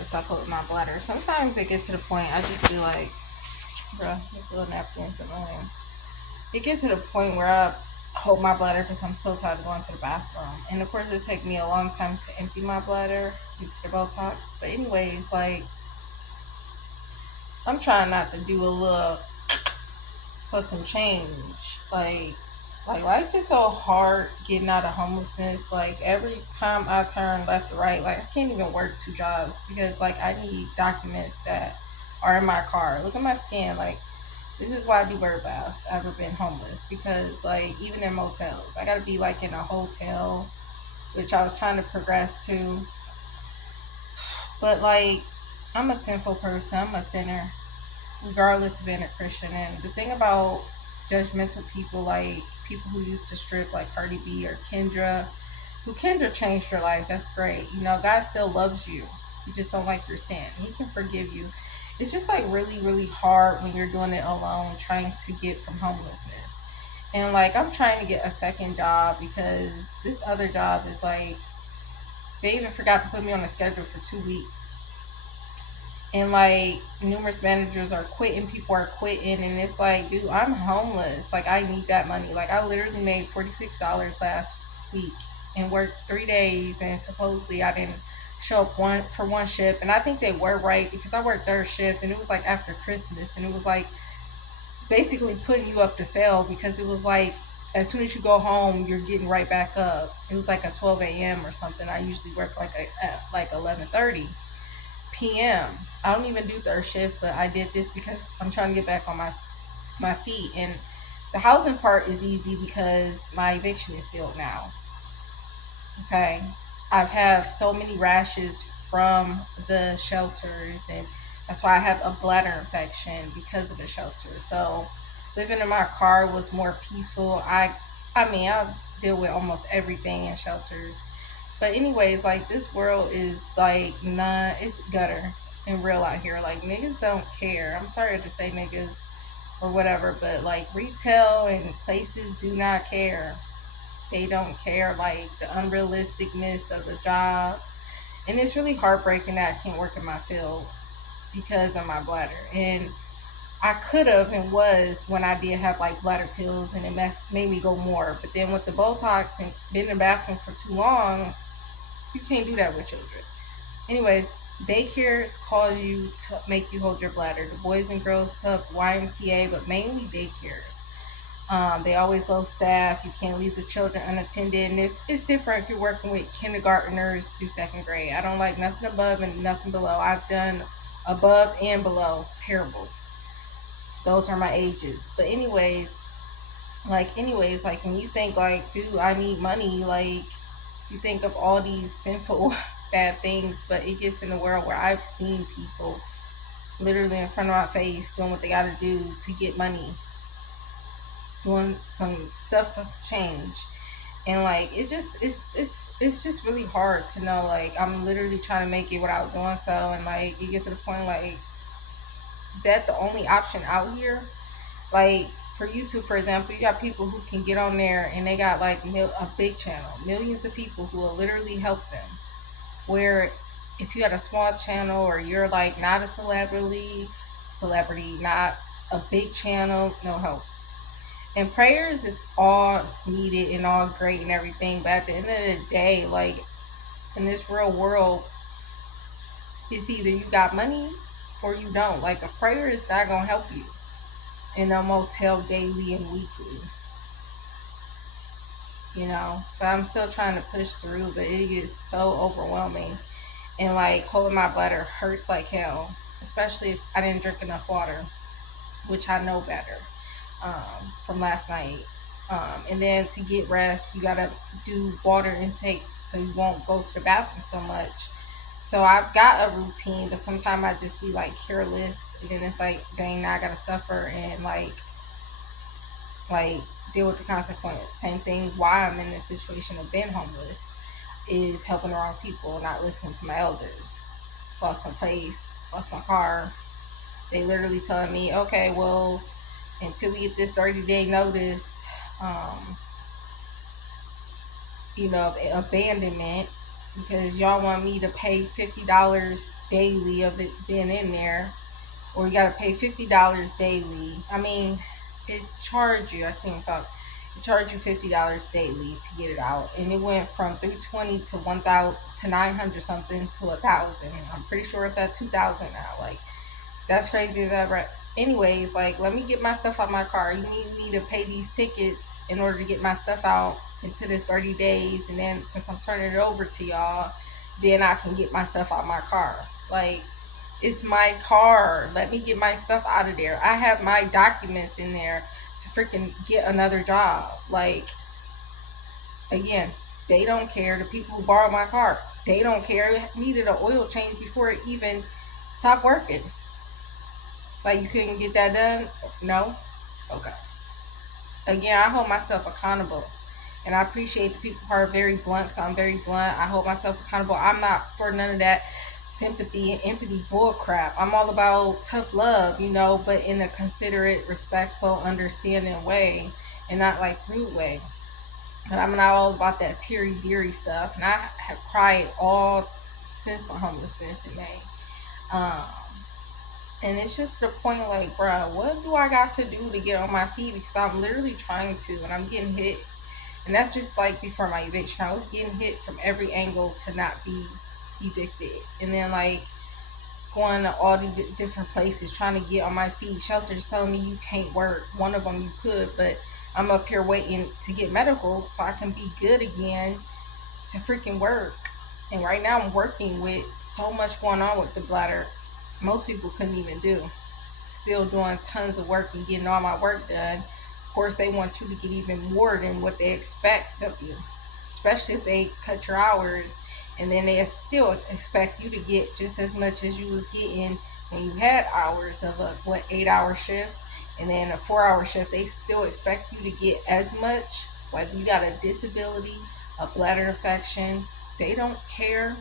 to stop holding my bladder. Sometimes it gets to the point I just be like, bruh, this little napkin's annoying. It gets to the point where I hold my bladder because I'm so tired of going to the bathroom. And of course, it takes me a long time to empty my bladder due to the Botox. But anyways, like I'm trying not to do a little for some change. Like life is so hard getting out of homelessness. Like every time I turn left or right, like I can't even work two jobs because like I need documents that are in my car. Look at my skin. Like this is why I do bird baths. I've ever been homeless because like even in motels, I gotta be like in a hotel, which I was trying to progress to. But like I'm a sinful person. I'm a sinner, regardless of being a Christian. And the thing about judgmental people, like people who used to strip, like Cardi B or Kendra, who Kendra changed your life. That's great. You know, God still loves you. You just don't like your sin. He can forgive you. It's just like really, really hard when you're doing it alone, trying to get from homelessness. And like I'm trying to get a second job because this other job is like they even forgot to put me on the schedule for 2 weeks, and like numerous managers are quitting, people are quitting, and it's like, dude, I'm homeless. Like I need that money. Like I literally made $46 last week and worked 3 days, and supposedly I didn't show up one shift, and I think they were right because I worked third shift, and it was like after Christmas, and it was like basically putting you up to fail because it was like as soon as you go home, you're getting right back up. It was like a 12 a.m. or something. I usually work like at like 11:30 p.m. I don't even do third shift, but I did this because I'm trying to get back on my feet. And the housing part is easy because my eviction is sealed now. Okay, I've had so many rashes from the shelters, and that's why I have a bladder infection because of the shelter. So living in my car was more peaceful. I mean, I deal with almost everything in shelters. But anyways, like this world is like not it's gutter and real out here. Like niggas don't care. I'm sorry to say niggas or whatever, but like retail and places do not care. They don't care like the unrealisticness of the jobs. And it's really heartbreaking that I can't work in my field because of my bladder. And I could have and was when I did have like bladder pills, and it made me go more. But then with the Botox and being in the bathroom for too long, you can't do that with children. Anyways, daycares call you to make you hold your bladder. The Boys and Girls Club, YMCA, but mainly daycares. They always low staff. You can't leave the children unattended. And it's different if you're working with kindergartners through second grade. I don't like nothing above and nothing below. I've done above and below. Terrible. Those are my ages. But anyways, like when you think like, dude, I need money, like you think of all these sinful bad things, but it gets in a world where I've seen people literally in front of my face doing what they gotta do to get money, doing some stuff for some change. And like it's just really hard to know like I'm literally trying to make it without doing so, and like it gets to the point like that the only option out here. Like for YouTube, for example, you got people who can get on there and they got like a big channel, millions of people who will literally help them. Where if you had a small channel or you're like not a celebrity, not a big channel, no help. And prayers is all needed and all great and everything, but at the end of the day, like in this real world, it's either you got money or you don't. Like a prayer is not gonna help you in a motel daily and weekly, you know. But I'm still trying to push through, but it gets so overwhelming. And like holding my bladder hurts like hell, especially if I didn't drink enough water, which I know better from last night. And then to get rest, you gotta do water intake so you won't go to the bathroom so much. So I've got a routine, but sometimes I just be like careless, and then it's like, dang, now I gotta suffer and like deal with the consequence. Same thing why I'm in this situation of being homeless is helping the wrong people, not listening to my elders. Lost my place, lost my car. They literally telling me, okay, well, until we get this 30-day notice, you know, abandonment. because y'all want me to pay $50 daily of it being in there, or you gotta pay $50 daily. I mean, it charge you. I can't talk. It charge you $50 daily to get it out, and it went from 320 to 1,000 to 900 something to 1,000. I'm pretty sure it's at 2,000 now. Like, that's crazy as ever. Anyways, like, let me get my stuff out my car. You need me to pay these tickets in order to get my stuff out into this 30 days, and then since I'm turning it over to y'all, then I can get my stuff out my car. Like, it's my car. Let me get my stuff out of there. I have my documents in there to freaking get another job. Like, again, they don't care. The people who borrow my car, they don't care. It needed an oil change before it even stopped working. Like, you couldn't get that done? No? Okay. Again, I hold myself accountable. And I appreciate the people who are very blunt, because I'm very blunt. I hold myself accountable. I'm not for none of that sympathy and empathy bull crap. I'm all about tough love, but in a considerate, respectful, understanding way, and not like rude way. But I'm not all about that teary deary stuff. And I have cried all since my homelessness in May. Um, and it's just the point, like, bruh, what do I got to do to get on my feet? Because I'm literally trying to, and I'm getting hit. And that's just like before my eviction. I was getting hit from every angle to not be evicted. And then, like, going to all these different places trying to get on my feet. Shelters telling me you can't work. One of them you could, but I'm up here waiting to get medical so I can be good again to freaking work. And right now I'm working with so much going on with the bladder. Most people couldn't even do. Still doing tons of work and getting all my work done. Of course, they want you to get even more than what they expect of you, especially if they cut your hours, and then they still expect you to get just as much as you was getting when you had hours of a 8-hour shift, and then a 4-hour shift. They still expect you to get as much, whether you got a disability, a bladder infection. They don't care,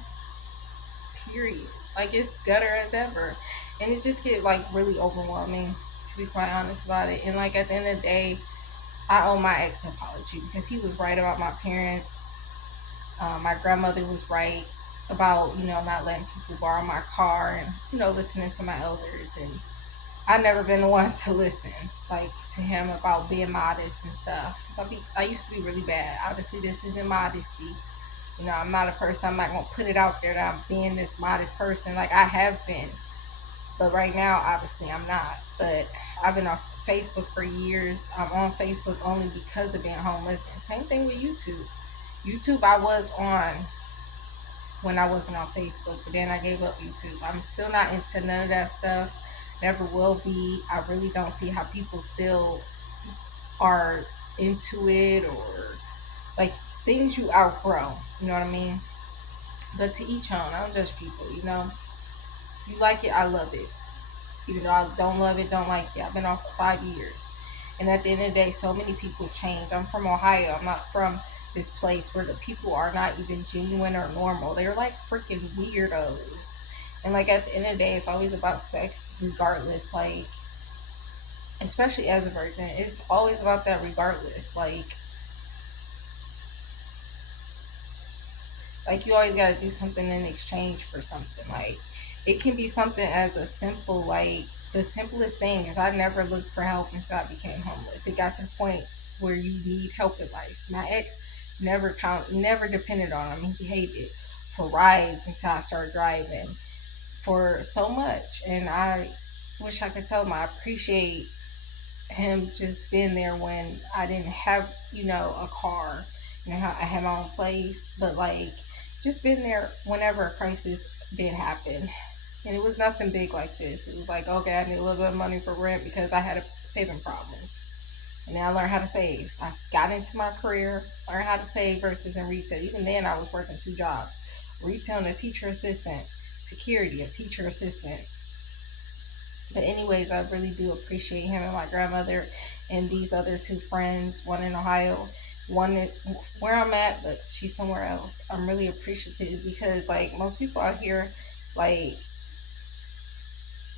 period. Like, it's gutter as ever. And it just get like really overwhelming, to be quite honest about it. And like, at the end of the day, I owe my ex an apology, because he was right about my parents. My grandmother was right about, not letting people borrow my car, and, listening to my elders. And I never been the one to listen, like, to him about being modest and stuff. I used to be really bad. Obviously, this isn't modesty. I'm not a person, I'm not going to put it out there that I'm being this modest person. Like, I have been. But right now, obviously, I'm not. But I've been on Facebook for years. I'm on Facebook only because of being homeless. And same thing with YouTube. YouTube, I was on when I wasn't on Facebook, but then I gave up YouTube. I'm still not into none of that stuff. Never will be. I really don't see how people still are into it, or like things you outgrow. You know what I mean? But to each own. I don't judge people. If you like it, I love it. Even though I don't love it, don't like it. I've been off for 5 years. And at the end of the day, so many people change. I'm from Ohio. I'm not from this place where the people are not even genuine or normal. They're like freaking weirdos. And like, at the end of the day, it's always about sex regardless. Like, especially as a virgin, it's always about that regardless. Like you always gotta do something in exchange for something. Like, it can be something as a simple, like, the simplest thing is, I never looked for help until I became homeless. It got to the point where you need help in life. My ex never depended on him. He hated for rides until I started driving for so much. And I wish I could tell him I appreciate him just being there when I didn't have, a car. I had my own place, but like, just been there whenever a crisis did happen. And it was nothing big like this. It was like, okay, I need a little bit of money for rent because I had saving problems. And then I learned how to save. I got into my career, learned how to save versus in retail. Even then, I was working 2 jobs: retail and a teacher assistant, security, a teacher assistant. But anyways, I really do appreciate him and my grandmother and these other two friends, one in Ohio, one where I'm at, but she's somewhere else. I'm really appreciative because, like, most people out here, like,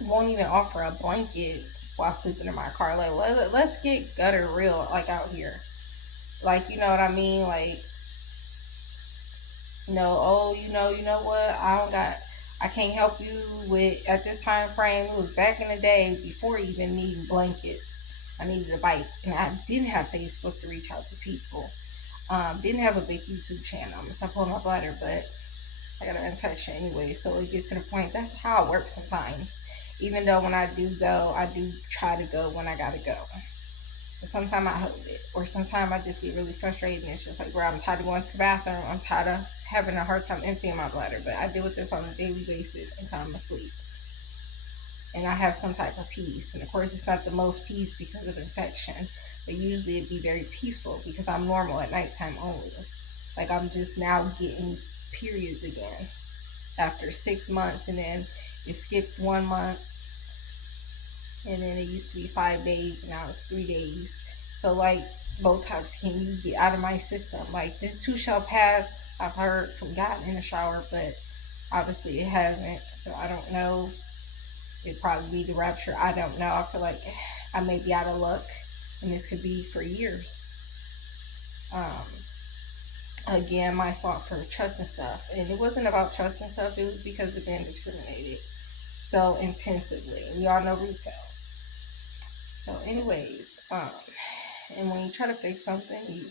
won't even offer a blanket while sleeping in my car. Like, let's get gutter real, like, out here. Like, you know what I mean? Like, Oh, you know what? I can't help you with at this time frame. It was back in the day before even needing blankets. I needed a bike, and I didn't have Facebook to reach out to people. Didn't have a big YouTube channel. I'm gonna stop pulling my bladder, but I got an infection anyway, so it gets to the point. That's how it works sometimes. Even though when I do go, I do try to go when I gotta go. But sometimes I hold it, or sometimes I just get really frustrated, and it's just like, bro, I'm tired of going to the bathroom. I'm tired of having a hard time emptying my bladder. But I deal with this on a daily basis until I'm asleep, and I have some type of peace. And of course, it's not the most peace because of infection, but usually it'd be very peaceful because I'm normal at nighttime only. Like I'm just now getting periods again after 6 months, and then it skipped 1 month, and then it used to be 5 days, and now it's 3 days. So like Botox, can you get out of my system? Like this too shall pass. I've heard from God in the shower, but obviously it hasn't. So I don't know. It'd probably be the rapture. I don't know. I feel like I may be out of luck, and this could be for years. Again, my fault for trusting stuff, and it wasn't about trusting stuff. It was because of being discriminated so intensively. We all know retail. So, anyways, and when you try to fix something, you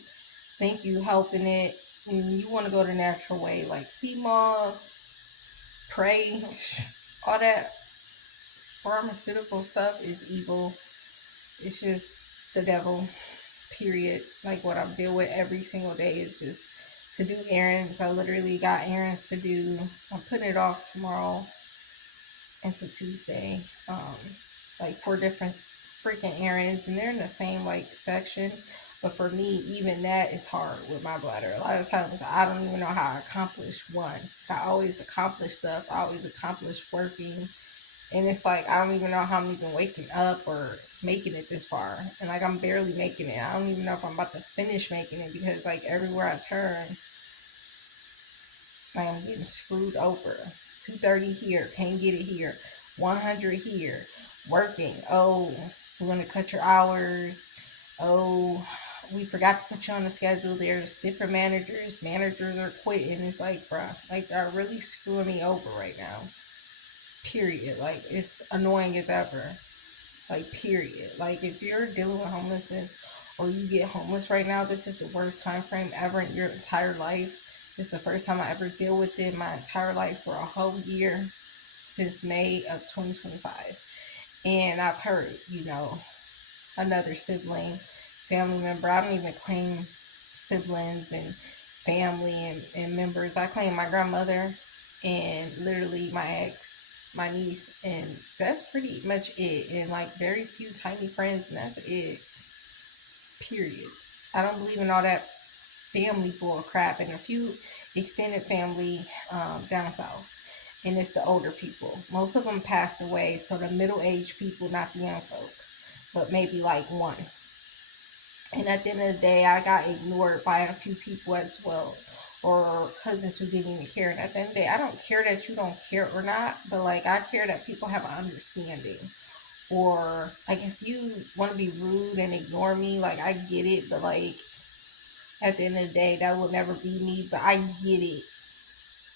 think you helping it, and you want to go the natural way, like sea moss, pray, all that pharmaceutical stuff is evil. It's just the devil. Period. Like what I deal with every single day is just to do errands. I literally got errands to do. I'm putting it off tomorrow into Tuesday. Like 4 different freaking errands, and they're in the same like section. But for me, even that is hard with my bladder. A lot of times, I don't even know how I accomplish one. I always accomplish stuff. I always accomplish working, and it's like I don't even know how I'm even waking up or making it this far. And like I'm barely making it. I don't even know if I'm about to finish making it because like everywhere I turn, like I'm getting screwed over. 230 here, can't get it here. 100 here, working. Oh, we're gonna cut your hours. Oh, we forgot to put you on the schedule. There's different managers. Managers are quitting. It's like, bruh, like they're really screwing me over right now. Period. Like it's annoying as ever. Like period. Like if you're dealing with homelessness or you get homeless right now, this is the worst time frame ever in your entire life. This is the first time I ever deal with it in my entire life for a whole year since May of 2025. And I've heard, another sibling, family member. I don't even claim siblings and family and members. I claim my grandmother and literally my ex, my niece, and that's pretty much it. And like very few tiny friends, and that's it. Period. I don't believe in all that family bull crap, and a few extended family down south. And it's the older people. Most of them passed away, so the middle aged people, not the young folks, but maybe like one. And at the end of the day, I got ignored by a few people as well, or cousins who didn't even care. And at the end of the day, I don't care that you don't care or not, but like I care that people have an understanding. Or like if you want to be rude and ignore me, like I get it, but like at the end of the day, that will never be me. But I get it.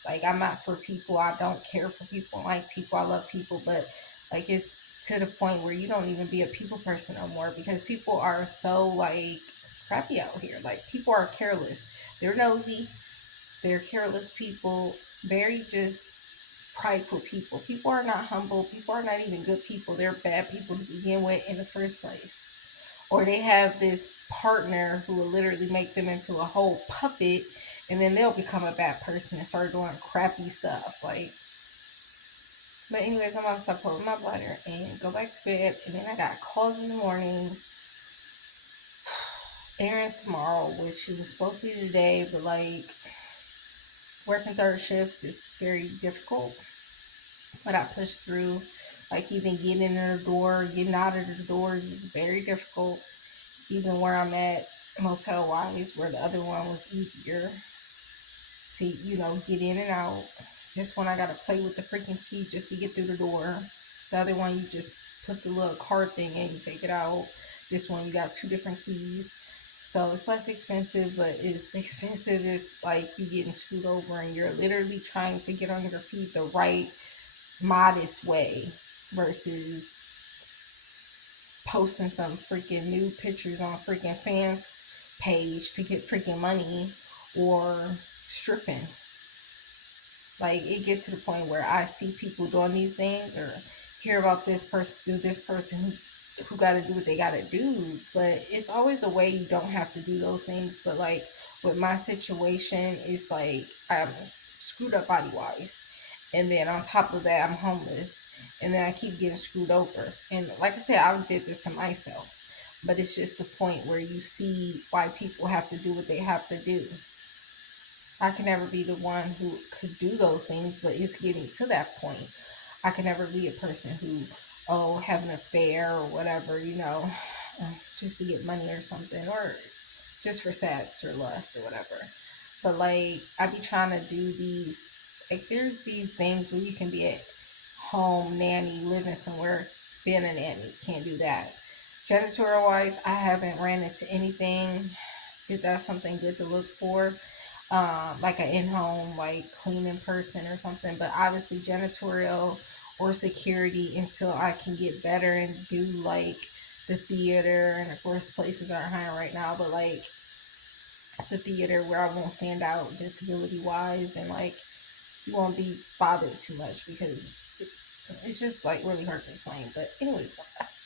Like I'm not for people. I don't care for people. I like people. I love people, but like it's to the point where you don't even be a people person no more because people are so like crappy out here. Like people are careless. They're nosy. They're careless people. Very just prideful people. People are not humble. People are not even good people. They're bad people to begin with in the first place. Or they have this partner who will literally make them into a whole puppet, and then they'll become a bad person and start doing crappy stuff. Like, but anyways, I'm gonna stop pulling my bladder and go back to bed. And then I got calls in the morning, errands tomorrow, which it was supposed to be today, but like working third shift is very difficult. But I pushed through. Like even getting in the door, getting out of the doors is very difficult. Even where I'm at, motel wise, where the other one was easier to, get in and out. This one I gotta play with the freaking key just to get through the door. The other one you just put the little card thing in, you take it out. This one you got 2 different keys. So it's less expensive, but it's expensive if like you getting screwed over and you're literally trying to get on your feet the right modest way versus posting some freaking nude pictures on freaking fans page to get freaking money or stripping. Like it gets to the point where I see people doing these things or hear about this person do this person who got to do what they got to do, but it's always a way you don't have to do those things. But like with my situation, it's like I'm screwed up body wise, and then on top of that, I'm homeless, and then I keep getting screwed over. And like I said, I did this to myself, but it's just the point where you see why people have to do what they have to do. I can never be the one who could do those things, but it's getting to that point. I can never be a person who, oh, have an affair or whatever, just to get money or something, or just for sex or lust or whatever. But like, I be trying to do these, like, there's these things where you can be at home, nanny, living somewhere, being a nanny. Can't do that. Janitorial wise, I haven't ran into anything. If that's something good to look for, like an in-home like cleaning person or something, but obviously janitorial or security until I can get better and do like the theater. And of course places aren't hiring right now, but like the theater where I won't stand out disability wise, and like you won't be bothered too much because it's just like really hard to explain. But anyways, guys,